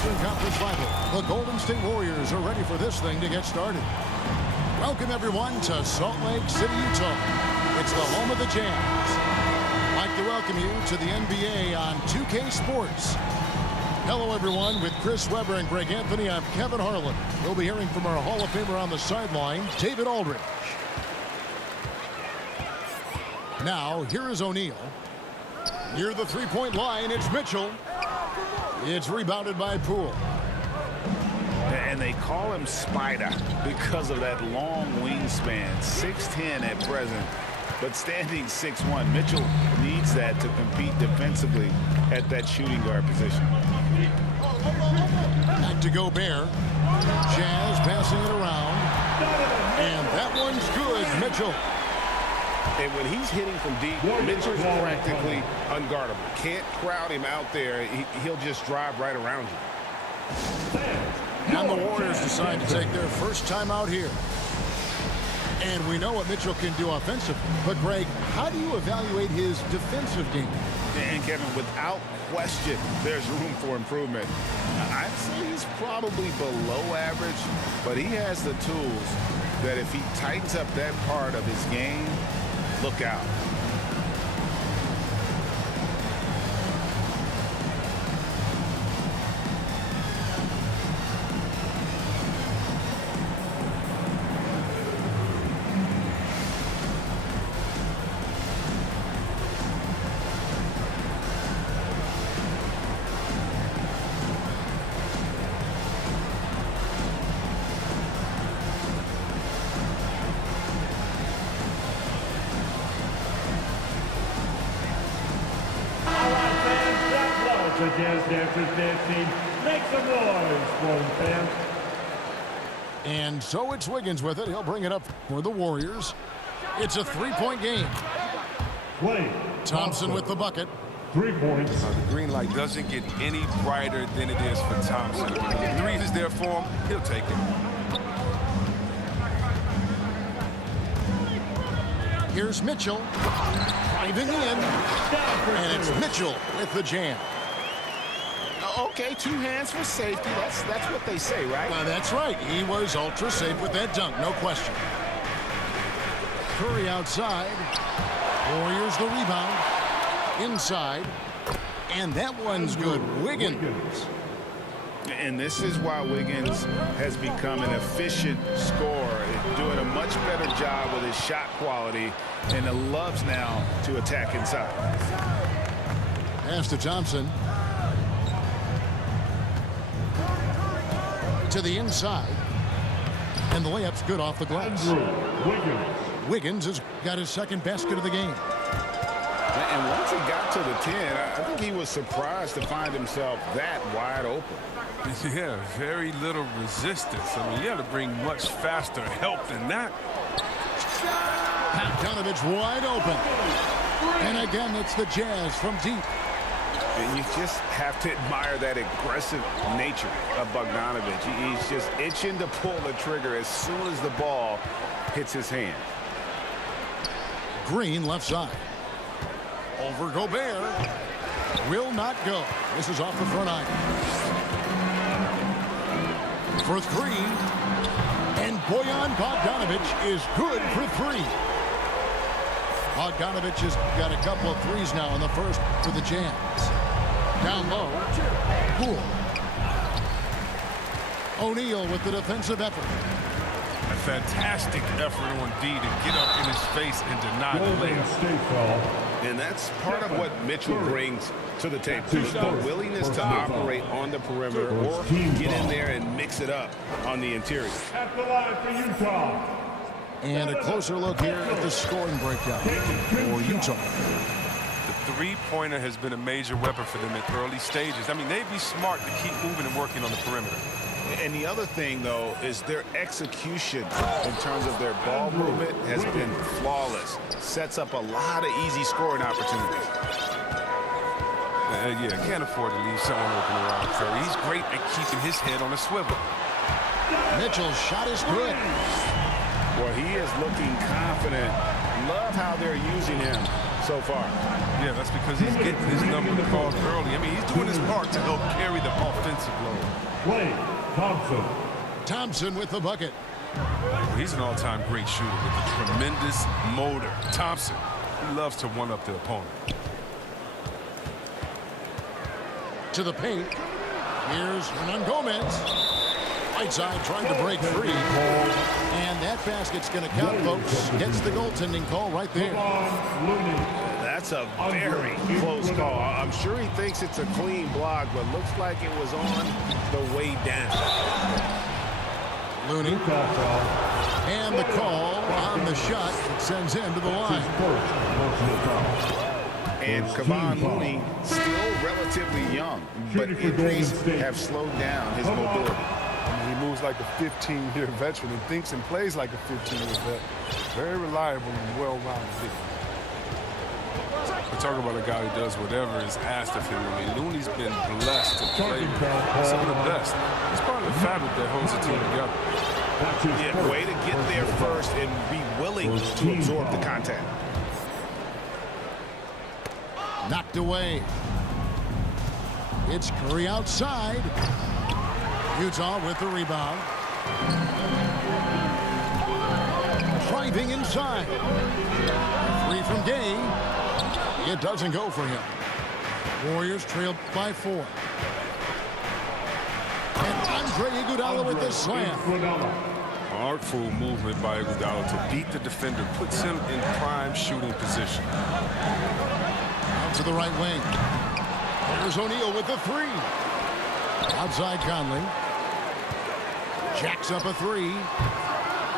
Eastern Conference rival. The Golden State Warriors are ready for this thing to get started. Welcome, everyone, to Salt Lake City, Utah. It's the home of the Jazz. I'd like to welcome you to the NBA on 2K Sports. Hello, everyone. With Chris Webber and Greg Anthony, I'm Kevin Harlan. We'll be hearing from our Hall of Famer on the sideline, David Aldridge. Now, here is O'Neal. Near the three-point line, it's Mitchell. It's rebounded by Poole. And they call him Spida because of that long wingspan, 6'10" at present, but standing 6'1". Mitchell needs that to compete defensively at that shooting guard position. Back to Gobert. Jazz passing it around. And that one's good, Mitchell. And when he's hitting from deep, Mitchell's practically unguardable. Can't crowd him out there. He'll just drive right around you. And the Warriors decide to take their first time out here. And we know what Mitchell can do offensively. But, Greg, how do you evaluate his defensive game? And, Kevin, without question, there's room for improvement. I'd say he's probably below average, but he has the tools that if he tightens up that part of his game, look out. The Jazz Dancers dancing. Make some noise for the fans. And so it's Wiggins with it. He'll bring it up for the Warriors. It's a three-point game. Play. Thompson with the bucket. 3 points. The green light doesn't get any brighter than it is for Thompson. Three is there for him. He'll take it. Here's Mitchell. Driving in. And it's Mitchell with the jam. Okay, 2 hands for safety. That's what they say, right? That's right. He was ultra safe with that dunk, no question. Curry outside. Warriors the rebound. Inside. And that one's good. Wiggins. And this is why Wiggins has become an efficient scorer, doing a much better job with his shot quality, and loves now to attack inside. Pass to Thompson. To the inside. And the layup's good off the glass. Wiggins has got his second basket of the game. And once he got to the 10, I think he was surprised to find himself that wide open. Yeah, very little resistance. I mean, you have to bring much faster help than that. Bogdanovich wide open. And again, it's the Jazz from deep. And you just have to admire that aggressive nature of Bogdanovich. He's just itching to pull the trigger as soon as the ball hits his hand. Green left side. Over Gobert. Will not go. This is off the front iron. For 3. And Bojan Bogdanovich is good for 3. Bogdanovich has got a couple of threes now in the first for the Jazz. Down low. Poole. O'Neal with the defensive effort. A fantastic effort on D to get up in his face and deny the layup. And that's part of what Mitchell brings to the table. The willingness to operate on the perimeter or get in there and mix it up on the interior. At the line for Utah. And a closer look here at the scoring breakdown for Utah. The three-pointer has been a major weapon for them at early stages. I mean, they'd be smart to keep moving and working on the perimeter. And the other thing, though, is their execution in terms of their ball movement has been flawless. Sets up a lot of easy scoring opportunities. Yeah, can't afford to leave someone open around Curry. He's great at keeping his head on a swivel. Mitchell's shot is good. Well, he is looking confident. Love how they're using him so far. Yeah, that's because he's getting his number called early. I mean, he's doing his part to help carry the offense. defensive load. Clay Thompson. Thompson with the bucket. He's an all-time great shooter with a tremendous motor. Thompson, he loves to one-up the opponent. To the paint. Here's Hernan Gomez. Right side trying to break free. And that basket's going to count, folks. Gets the goaltending call right there. That's a very close call. I'm sure he thinks it's a clean block, but looks like it was on the way down. Looney. And the call on the shot that sends him to the line. And Kevon Looney, still relatively young, but injuries have slowed down his mobility. He moves like a 15-year veteran and thinks and plays like a 15-year vet. Very reliable and well-rounded. We're talking about a guy who does whatever is asked of him. I mean, Looney's been blessed to play with some of the best. It's part of the fabric that holds the team together. Yeah, way to get there first and be willing to absorb the contact. Knocked away. It's Curry outside. Utah with the rebound. Driving inside. 3 from Gay. It doesn't go for him. Warriors trail by 4. And Andre Iguodala with the slam. Artful movement by Iguodala to beat the defender, puts him in prime shooting position. Out to the right wing. There's O'Neal with the 3. Outside Conley. Jacks up a 3.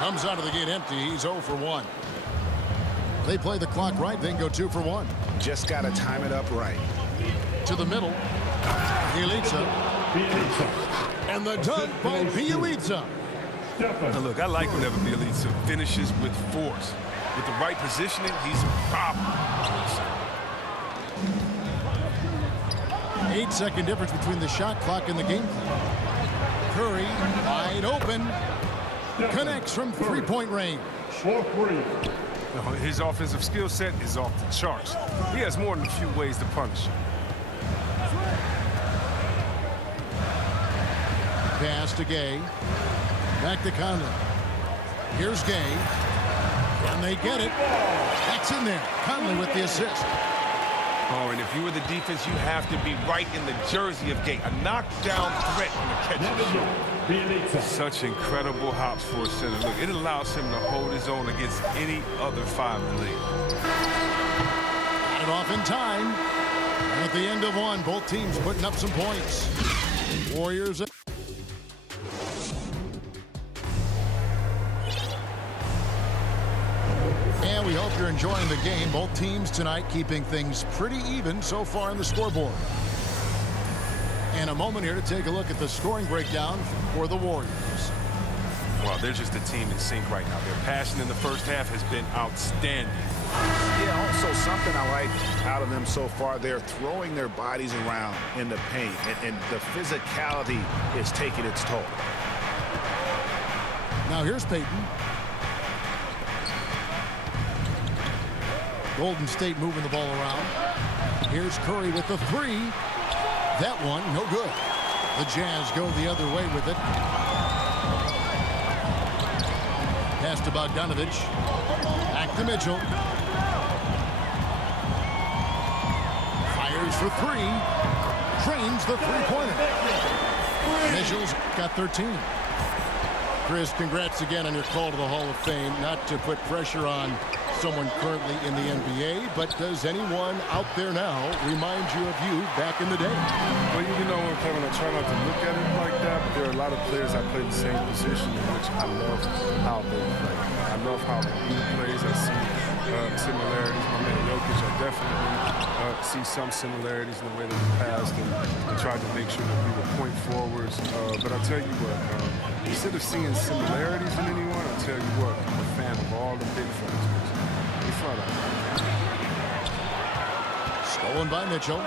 Comes out of the gate empty. He's 0 for 1. They play the clock right, then go 2 for 1. Just got to time it up right. To the middle. Bielitsa. And the dunk by Bielitsa. Now look, I like whenever Bielitsa finishes with force. With the right positioning, he's a problem. 8-second difference between the shot clock and the game clock. Curry, wide open. Connects from 3-point range. His offensive skill set is off the charts. He has more than a few ways to punish him. Pass to Gay. Back to Conley. Here's Gay. And they get it. That's in there. Conley with the assist. Oh, and if you were the defense, you have to be right in the jersey of Gay. A knockdown threat in the catch and shoot. Such incredible hops for a center. Look, it allows him to hold his own against any other 5 in the league. Got it off in time. And at the end of 1, both teams putting up some points. Warriors. And we hope you're enjoying the game. Both teams tonight keeping things pretty even so far on the scoreboard. And a moment here to take a look at the scoring breakdown for the Warriors. Well, they're just a team in sync right now. Their passion in the first half has been outstanding. Yeah, also something I like out of them so far, they're throwing their bodies around in the paint, and the physicality is taking its toll. Now here's Payton. Golden State moving the ball around. Here's Curry with the 3. That one, no good. The Jazz go the other way with it. Pass to Bogdanovich. Back to Mitchell. Fires for 3. Drains the 3-pointer. Mitchell's got 13. Chris, congrats again on your call to the Hall of Fame. Not to put pressure on someone currently in the NBA, but does anyone out there now remind you of you back in the day? Well, you know, Kevin, I try not to look at it like that, but there are a lot of players I play the same position in which I love how they play. I love how he plays. I see similarities. My man Jokic, I definitely see some similarities in the way that we passed and tried to make sure that we were point forwards. But I tell you what, instead of seeing similarities in anyone, I tell you what, I'm a fan of all the big fellas. Stolen by Mitchell.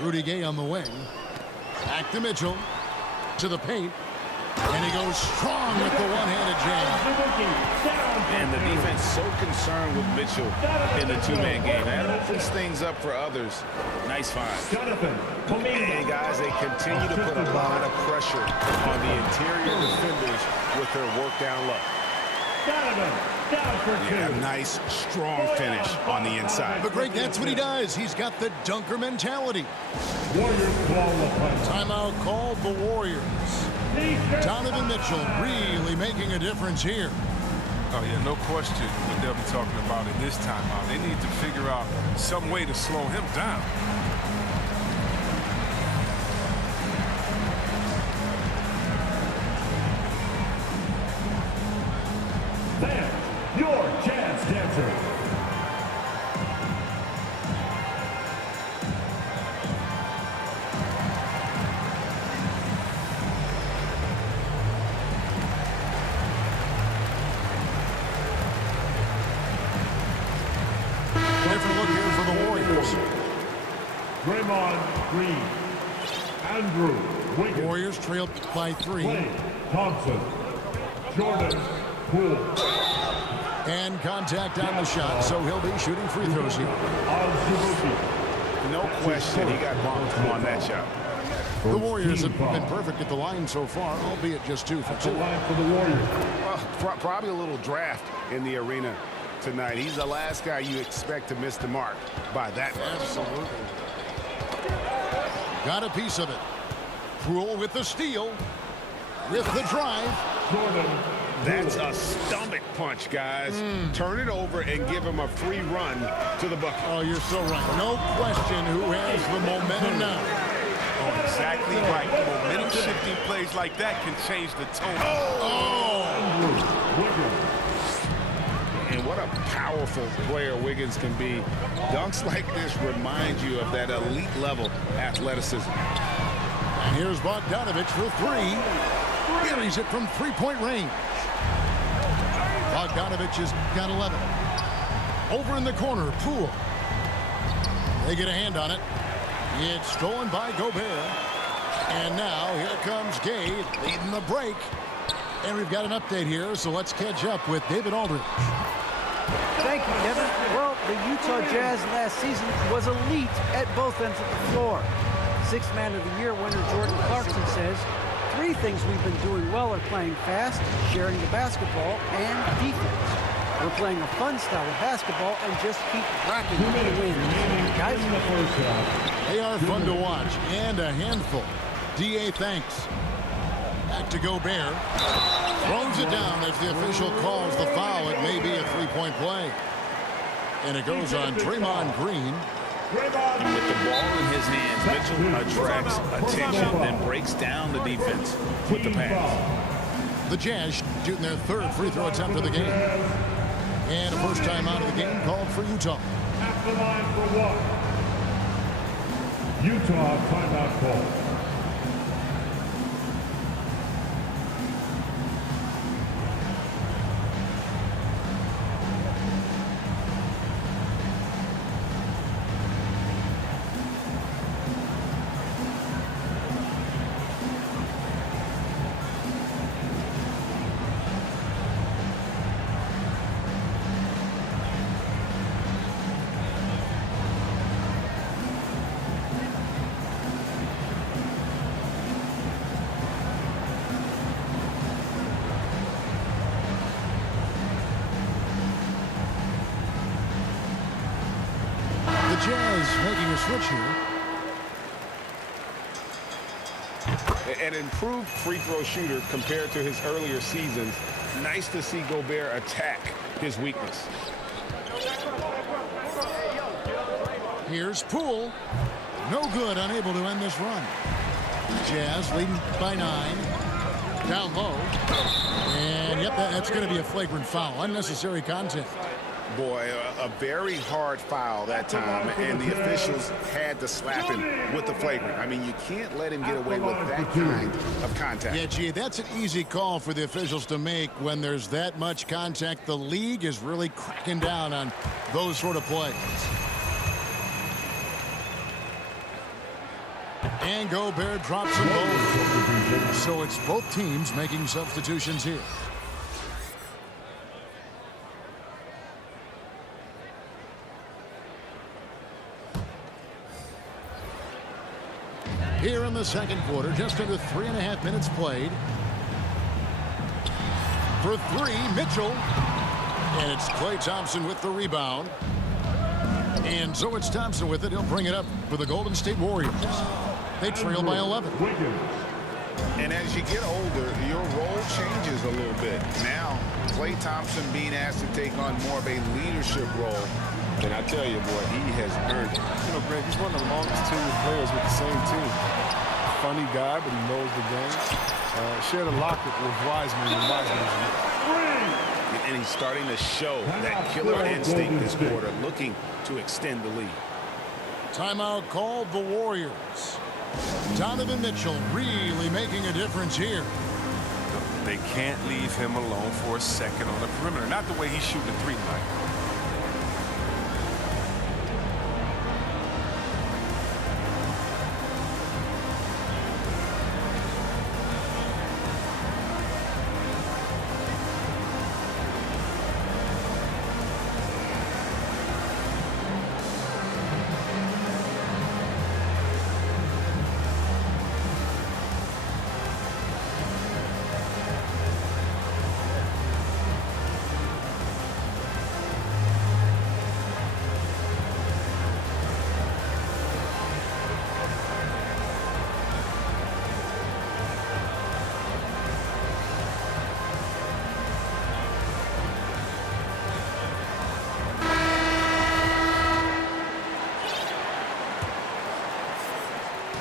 Rudy Gay on the wing. Back to Mitchell. To the paint. And he goes strong with the one-handed jam. And the defense so concerned with Mitchell in the two-man game. That opens things up for others. Nice find. And guys, they continue to put a lot of pressure on the interior defenders with their work down low. Yeah, nice, strong finish on the inside. But Greg, that's what he does. He's got the dunker mentality. Timeout called the Warriors. Donovan Mitchell really making a difference here. Oh, yeah, no question what they'll be talking about in this timeout. They need to figure out some way to slow him down. Your Jazz Dancer. Different look here for the Warriors. Draymond Green. Andrew Wiggins. Warriors trail by 3. Klay Thompson. Jordan Poole. And contact on the shot, so he'll be shooting free throws here. No question, he got bumped on that shot. The Warriors have been perfect at the line so far, albeit just 2 for 2. For the Warriors. Probably a little draft in the arena tonight. He's the last guy you expect to miss the mark by that much. Absolutely. Got a piece of it. Poole with the steal. With the drive. Jordan. That's a stomach punch, guys. Turn it over and give him a free run to the bucket. Oh, you're so right. No question who has the momentum now. Oh, exactly right. Momentum-shifting plays like that can change the tone. And what a powerful player Wiggins can be. Dunks like this remind you of that elite level athleticism. And here's Bogdanovich for 3. Buries it from three-point range. Bogdanovich has got 11. Over in the corner, Poole. They get a hand on it. It's stolen by Gobert. And now here comes Gay leading the break. And we've got an update here, so let's catch up with David Aldridge. Thank you, Kevin. Well, the Utah Jazz last season was elite at both ends of the floor. Sixth Man of the Year winner Jordan Clarkson says, 3 things we've been doing well are playing fast, sharing the basketball, and defense. We're playing a fun style of basketball and just keep racking up the wins. Guys, They are fun to watch and a handful. D.A. thanks. Back to Gobert. Throws it down as the official calls the foul. It may be a 3-point play. And it goes on Draymond Green. And with the ball in his hands, Mitchell attracts attention, then breaks down the defense with the pass. The Jazz shooting their 3rd free throw attempt of the game. And a first time out of the game called for Utah. At the line for 1. Utah timeout call. Jazz making a switch here. An improved free throw shooter compared to his earlier seasons. Nice to see Gobert attack his weakness. Here's Poole. No good, unable to end this run. Jazz leading by 9. Down low. And, yep, that's going to be a flagrant foul. Unnecessary contact. Boy, a very hard foul that time, and the officials had to slap him with the flagrant. I mean, you can't let him get away with that kind of contact. Yeah, gee, that's an easy call for the officials to make when there's that much contact. The league is really cracking down on those sort of plays. And Gobert drops them both. So it's both teams making substitutions here. Here in the second quarter, just under 3.5 minutes played. For three, Mitchell. And it's Klay Thompson with the rebound. And so it's Thompson with it. He'll bring it up for the Golden State Warriors. They trail by 11. And as you get older, your role changes a little bit. Now, Klay Thompson being asked to take on more of a leadership role. And I tell you, boy, he has earned it. You know, Greg, he's one of the longest tenured players with the same team. Funny guy, but he knows the game. Shared a locker with Wiseman when Wiseman was in. And he's starting to show that killer instinct this quarter, looking to extend the lead. Timeout called the Warriors. Donovan Mitchell really making a difference here. They can't leave him alone for a second on the perimeter. Not the way he's shooting the three tonight.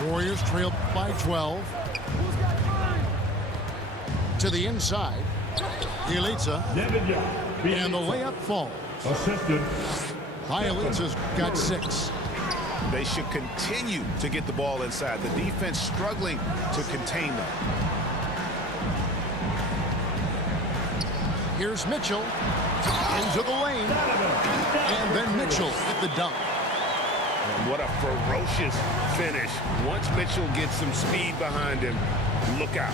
Warriors trail by 12. To the inside. Bielitsa. And the layup falls. Assistant. Bielitsa's got 6. They should continue to get the ball inside. The defense struggling to contain them. Here's Mitchell. Into the lane. And then Mitchell at the dunk. What a ferocious finish. Once Mitchell gets some speed behind him, look out.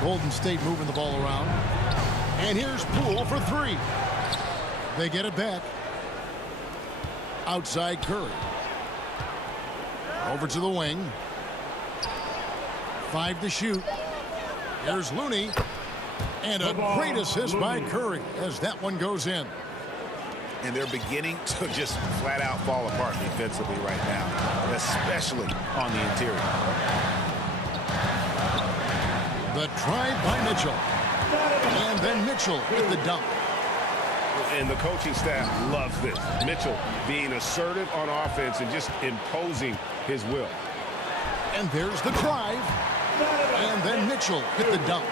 Golden State moving the ball around. And here's Poole for 3. They get it back. Outside Curry. Over to the wing. 5 to shoot. Here's Looney. And a great assist by Curry as that one goes in. And they're beginning to just flat out fall apart defensively right now, especially on the interior. The drive by Mitchell. And then Mitchell with the dunk. And the coaching staff loves this. Mitchell being assertive on offense and just imposing his will. And there's the drive. And then Mitchell with the dunk.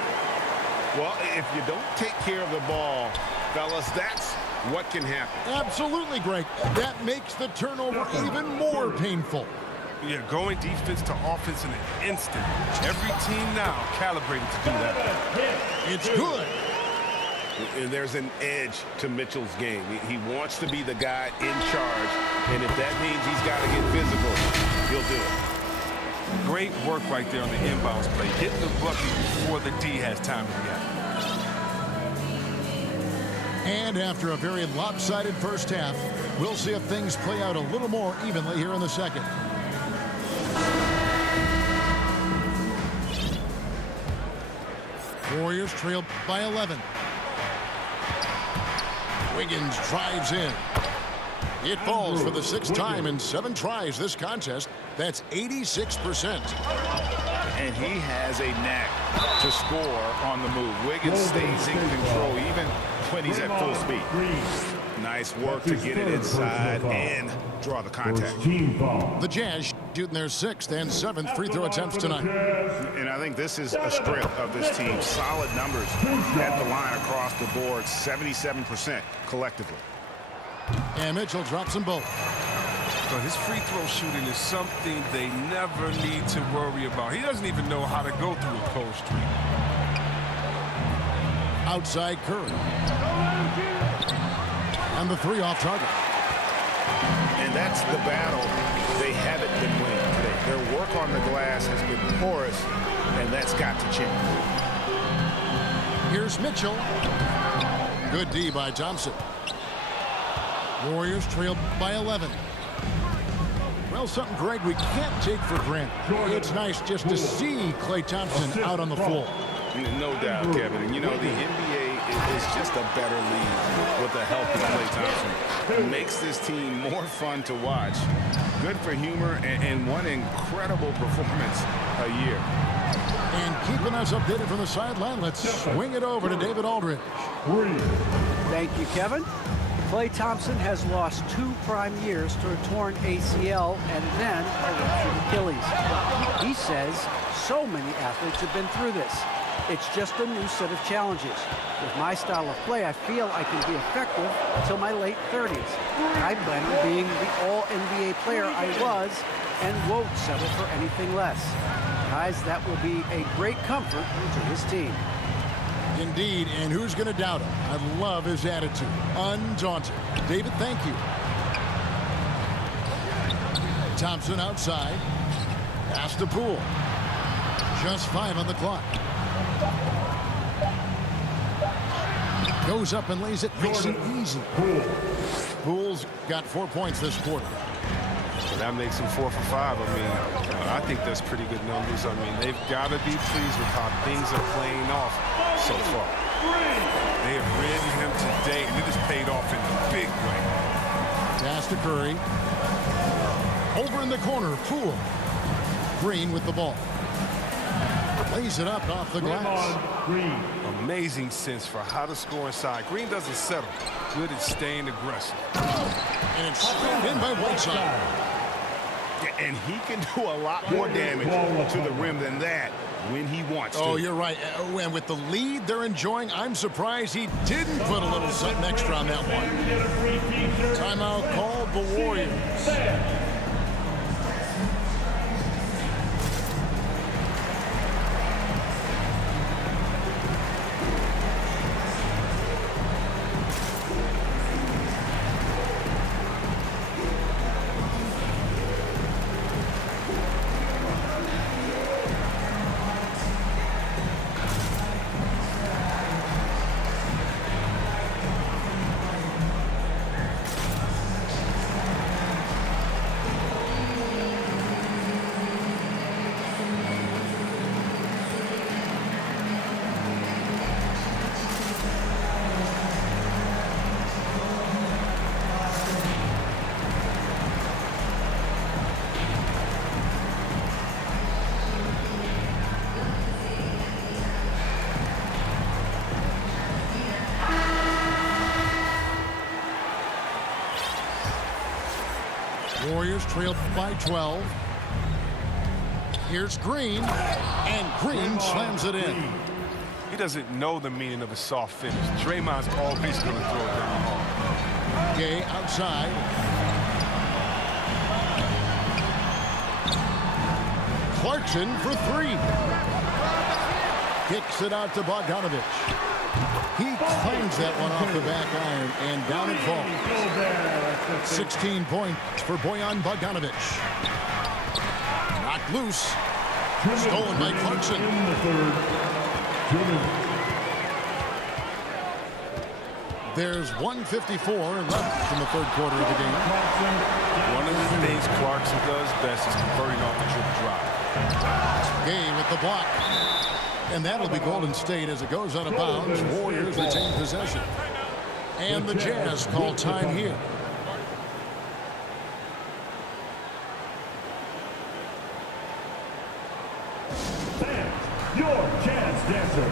Well, if you don't take care of the ball, fellas, that's what can happen. Absolutely, Greg. That makes the turnover even more painful. Yeah, going defense to offense in an instant. Every team now calibrated to do that. It's good. And there's an edge to Mitchell's game. He wants to be the guy in charge, and if that means he's got to get physical, he'll do it. Great work right there on the inbounds play. Hit the bucket before the D has time to react. And after a very lopsided first half, we'll see if things play out a little more evenly here in the second. Warriors trail by 11. Wiggins drives in. It falls for the 6th time in 7 tries this contest. That's 86%. And he has a knack to score on the move. Wiggins stays in control even when he's at full speed. Nice work to get it inside and draw the contact. The Jazz shooting their 6th and 7th free throw attempts tonight. And I think this is a strength of this team. Solid numbers at the line across the board, 77% collectively. And Mitchell drops them both. So his free throw shooting is something they never need to worry about. He doesn't even know how to go through a cold streak. Outside Curry. And the 3 off target. And that's the battle they haven't been winning today. Their work on the glass has been porous, and that's got to change. Here's Mitchell. Good D by Thompson. Warriors trail by 11. Well, something, Greg, we can't take for granted. It's nice just to see Klay Thompson out on the floor. No doubt, Kevin. And, you know, the NBA is just a better league with a healthy Klay Thompson. It makes this team more fun to watch. Good for humor and one incredible performance a year. And keeping us updated from the sideline, let's swing it over to David Aldridge. Thank you, Kevin. Klay Thompson has lost 2 prime years to a torn ACL and then a ruptured Achilles. He says so many athletes have been through this. It's just a new set of challenges. With my style of play, I feel I can be effective until my late 30s. I plan on being the all-NBA player I was and won't settle for anything less. Guys, that will be a great comfort to his team. Indeed, and who's going to doubt him? I love his attitude. Undaunted. David, thank you. Thompson outside. Pass to Poole. Just 5 on the clock. Goes up and lays it. Makes it easy. Poole's got 4 points this quarter. So that makes him 4 for 5. I mean, I think that's pretty good numbers. I mean, they've got to be pleased with how things are playing off so far. They have ridden him today, and it has paid off in a big way. Pass to Curry. Over in the corner, Poole. Green with the ball. Lays it up off the glass. Amazing sense for how to score inside. Green doesn't settle. Good at staying aggressive. And it's straight in by Whiteside. And he can do a lot more damage to the rim than that when he wants to. Oh, you're right. And with the lead they're enjoying, I'm surprised he didn't put a little something extra on that one. Timeout called the Warriors. Warriors trail by 12. Here's Green, and Green slams it in. He doesn't know the meaning of a soft finish. Draymond's always going to throw it down hard. Gay outside. Clarkson for 3. Kicks it out to Bogdanovich. He claims that one off the back iron, and down it falls. 16 points for Bojan Bogdanovich. Knocked loose. Stolen by Clarkson. There's 1:54 left in the third quarter of the game. One of the things Clarkson does best is converting off the dribble drive. Gay with the block. And that'll be Golden State as it goes out of bounds. Warriors retain possession. And the Jazz call time here. Your Jazz Dancer.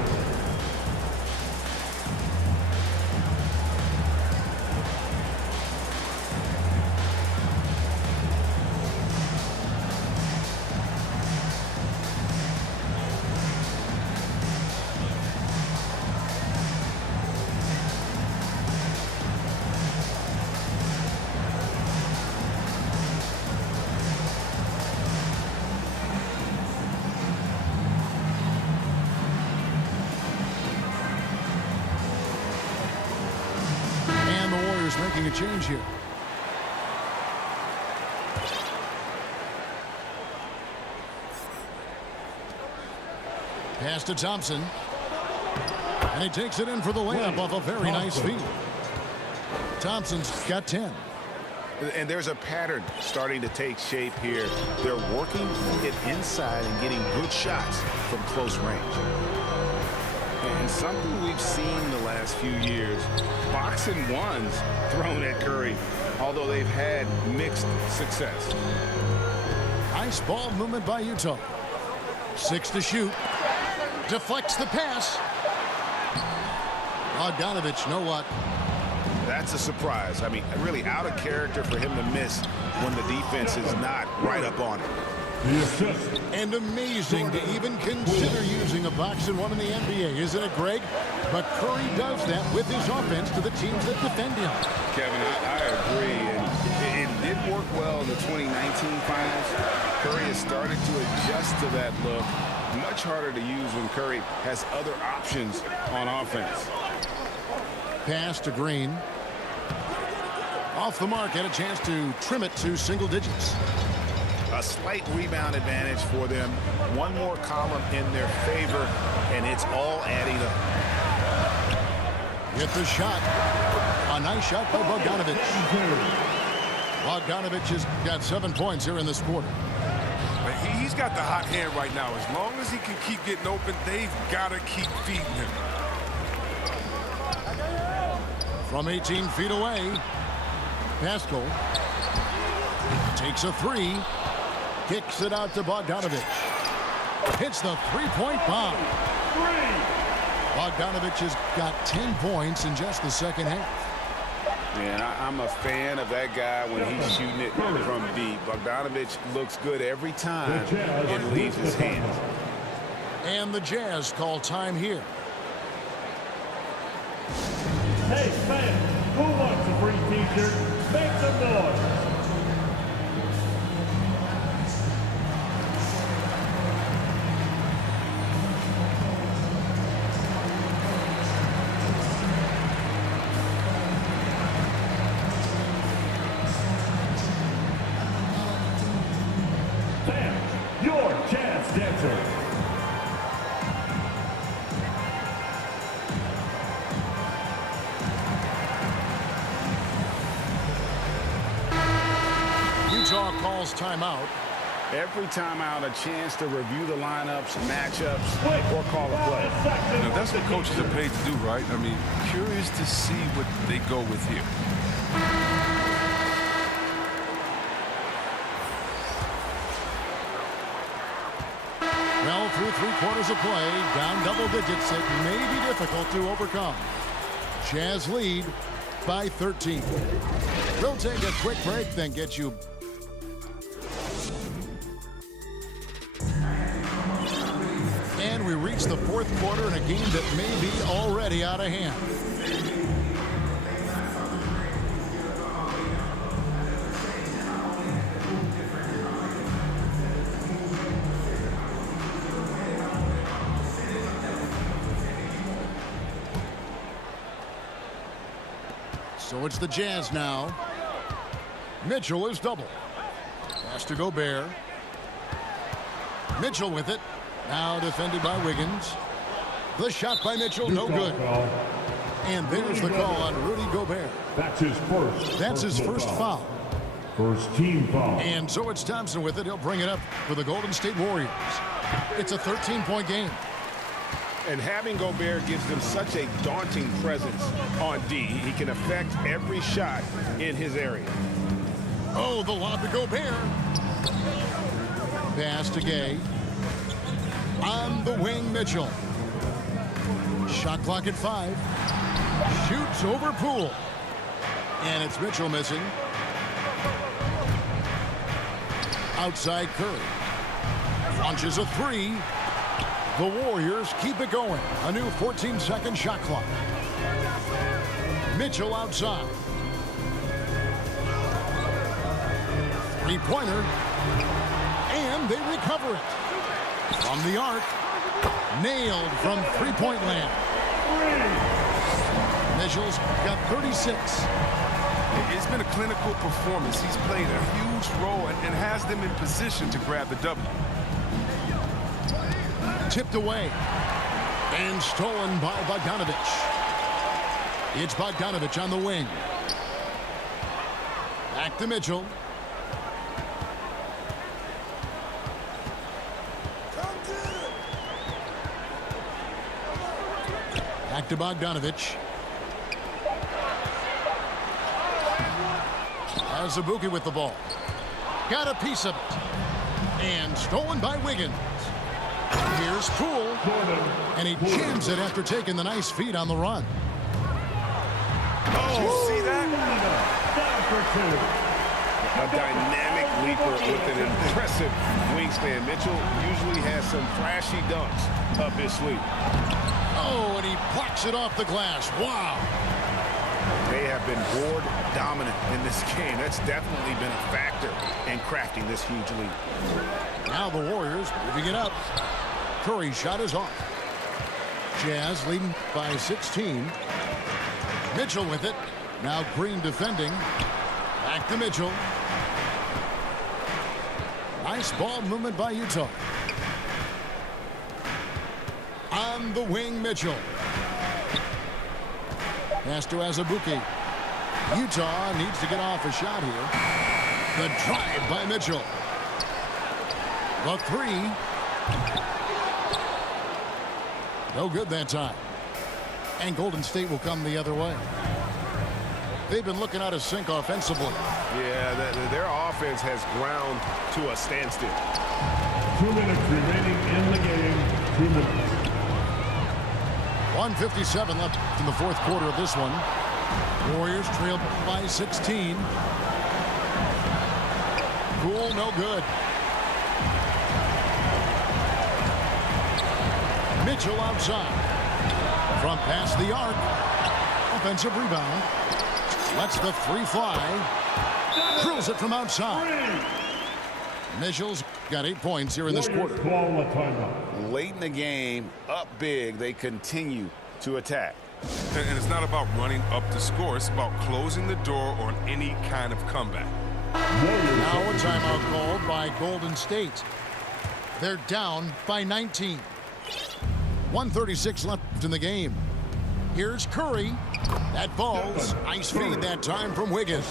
Making a change here. Pass to Thompson. And he takes it in for the layup off a very nice feed. Thompson's got 10. And there's a pattern starting to take shape here. They're working it inside and getting good shots from close range. And something we've seen the last few years, box and ones thrown at Curry, although they've had mixed success. Nice ball movement by Utah. 6 to shoot. Deflects the pass. Bogdanovich, know what? That's a surprise. I mean, really out of character for him to miss when the defense is not right up on him. And amazing to even consider using a box and one in the NBA, isn't it, Greg? But Curry does that with his offense to the teams that defend him. Kevin, I agree. And it did work well in the 2019 finals. Curry has started to adjust to that look. Much harder to use when Curry has other options on offense. Pass to Green. Off the mark, had a chance to trim it to single digits. A slight rebound advantage for them. One more column in their favor, and it's all adding up. Get the shot. A nice shot by Bogdanovich. Bogdanovich has got 7 points here in this quarter. He's got the hot hand right now. As long as he can keep getting open, they've got to keep feeding him. From 18 feet away, Pascal takes a 3, kicks it out to Bogdanovich. Hits the three-point bomb. Bogdanovich has got 10 points in just the second half. And I'm a fan of that guy when he's shooting it from deep. Bogdanovich looks good every time it leaves his hands. And the Jazz call time here. Hey, fans, who wants a free t-shirt? Make some noise. Fans, your Jazz dancers. Utah calls timeout. Every timeout, a chance to review the lineups, matchups, or call a play. Now, that's what coaches are paid to do, right? I mean, curious to see what they go with here. Well, through 3 quarters of play, down double digits, it may be difficult to overcome. Jazz lead by 13. We'll take a quick break, then get you. And we reach the 4th quarter in a game that may be already out of hand. So it's the Jazz now. Mitchell is double. Pass to Gobert. Mitchell with it. Now defended by Wiggins. The shot by Mitchell, no good. And there's the call on Rudy Gobert. That's his first. That's his first foul. First team foul. And so it's Thompson with it. He'll bring it up for the Golden State Warriors. It's a 13-point game. And having Gobert gives them such a daunting presence on D. He can affect every shot in his area. Oh, the lob to Gobert. Pass to Gay. On the wing, Mitchell. Shot clock at 5. Shoots over Poole. And it's Mitchell missing. Outside Curry. Launches a 3. The Warriors keep it going. A new 14-second shot clock. Mitchell outside. Three-pointer. And they recover it. From the arc. Nailed from three-point land. Mitchell's got 36. It's been a clinical performance. He's played a huge role and has them in position to grab the W. Tipped away. And stolen by Bogdanovich. It's Bogdanovich on the wing. Back to Mitchell. Back to Bogdanovich. Azubuike with the ball. Got a piece of it. And stolen by Wiggins. Here's Poole. And he jams it after taking the nice feed on the run. Oh, see that? Down for two. A dynamic leaper with an impressive wingspan. Mitchell usually has some flashy dunks up his sleeve. Oh, and he blocks it off the glass. Wow. They have been board dominant in this game. That's definitely been a factor in crafting this huge lead. Now the Warriors moving it up. Curry's shot is off. Jazz leading by 16. Mitchell with it. Now Green defending. Back to Mitchell. Nice ball movement by Utah. On the wing, Mitchell. Pass to Azubuike. Utah needs to get off a shot here. The drive by Mitchell. The three. No good that time. And Golden State will come the other way. They've been looking out of sync offensively. Yeah, their offense has ground to a standstill. 2 minutes remaining in the game. 2 minutes. 1:57 left in the fourth quarter of this one. Warriors trailed by 16. Poole, no good. Mitchell outside. From past the arc. Offensive rebound. Lets the three fly. Drills it from outside. Mitchell's got 8 points here in this quarter. Call a timeout. Late in the game, up big, they continue to attack. And it's not about running up the score. It's about closing the door on any kind of comeback. Now a timeout called by Golden State. They're down by 19. 1:36 left in the game. Here's Curry. That falls. Nice feed that time from Wiggins.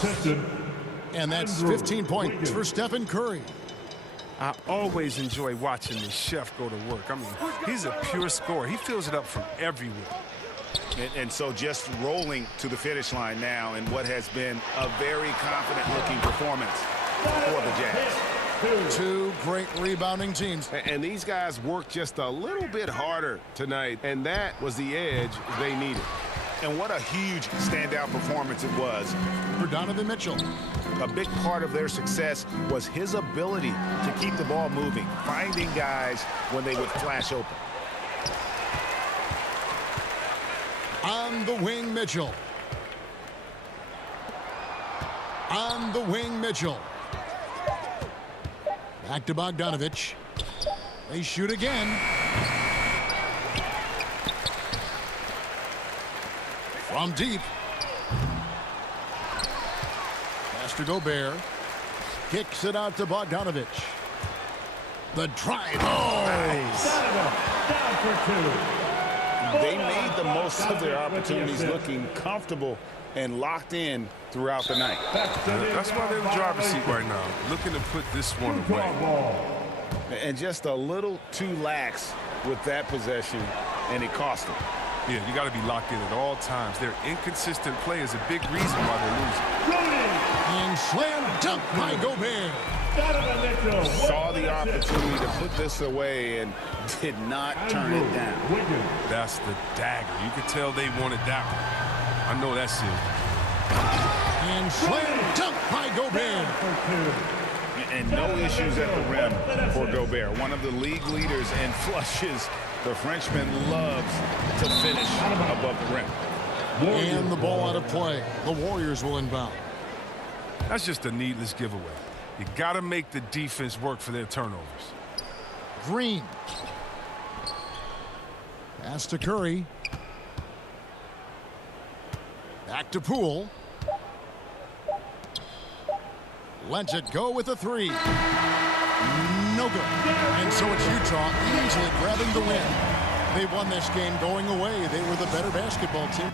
And that's 15 points for Stephen Curry. I always enjoy watching the chef go to work. I mean, he's a pure scorer. He fills it up from everywhere. And so just rolling to the finish line now in what has been a very confident-looking performance for the Jazz. Two great rebounding teams. And these guys worked just a little bit harder tonight, and that was the edge they needed. And what a huge standout performance it was For Donovan Mitchell. A big part of their success was his ability to keep the ball moving, finding guys when they would flash open. On the wing, Mitchell. On the wing, Mitchell. Back to Bogdanovich. They shoot again. From deep. Pass to Gobert. Kicks it out to Bogdanovich. The drive. Oh! Nice. Down for two. They made the most of their opportunities, looking comfortable and locked in throughout the night. That's why they're in the driver's seat right now, looking to put this one away. And just a little too lax with that possession, and it cost them. Yeah, you got to be locked in at all times. Their inconsistent play is a big reason why they're losing. And slam dunk by Gobert. Saw the opportunity to put this away and did not turn it down. That's the dagger. You could tell they wanted that one. I know that's it. And slam dunk by Gobert. And no issues at the rim for Gobert. One of the league leaders in flushes. The Frenchman loves to finish above the rim. And the ball out of play. The Warriors will inbound. That's just a needless giveaway. You got to make the defense work for their turnovers. Green. Pass to Curry. Back to Poole. Lets it go with a three. No good. And so it's Utah easily grabbing the win. They won this game going away. They were the better basketball team.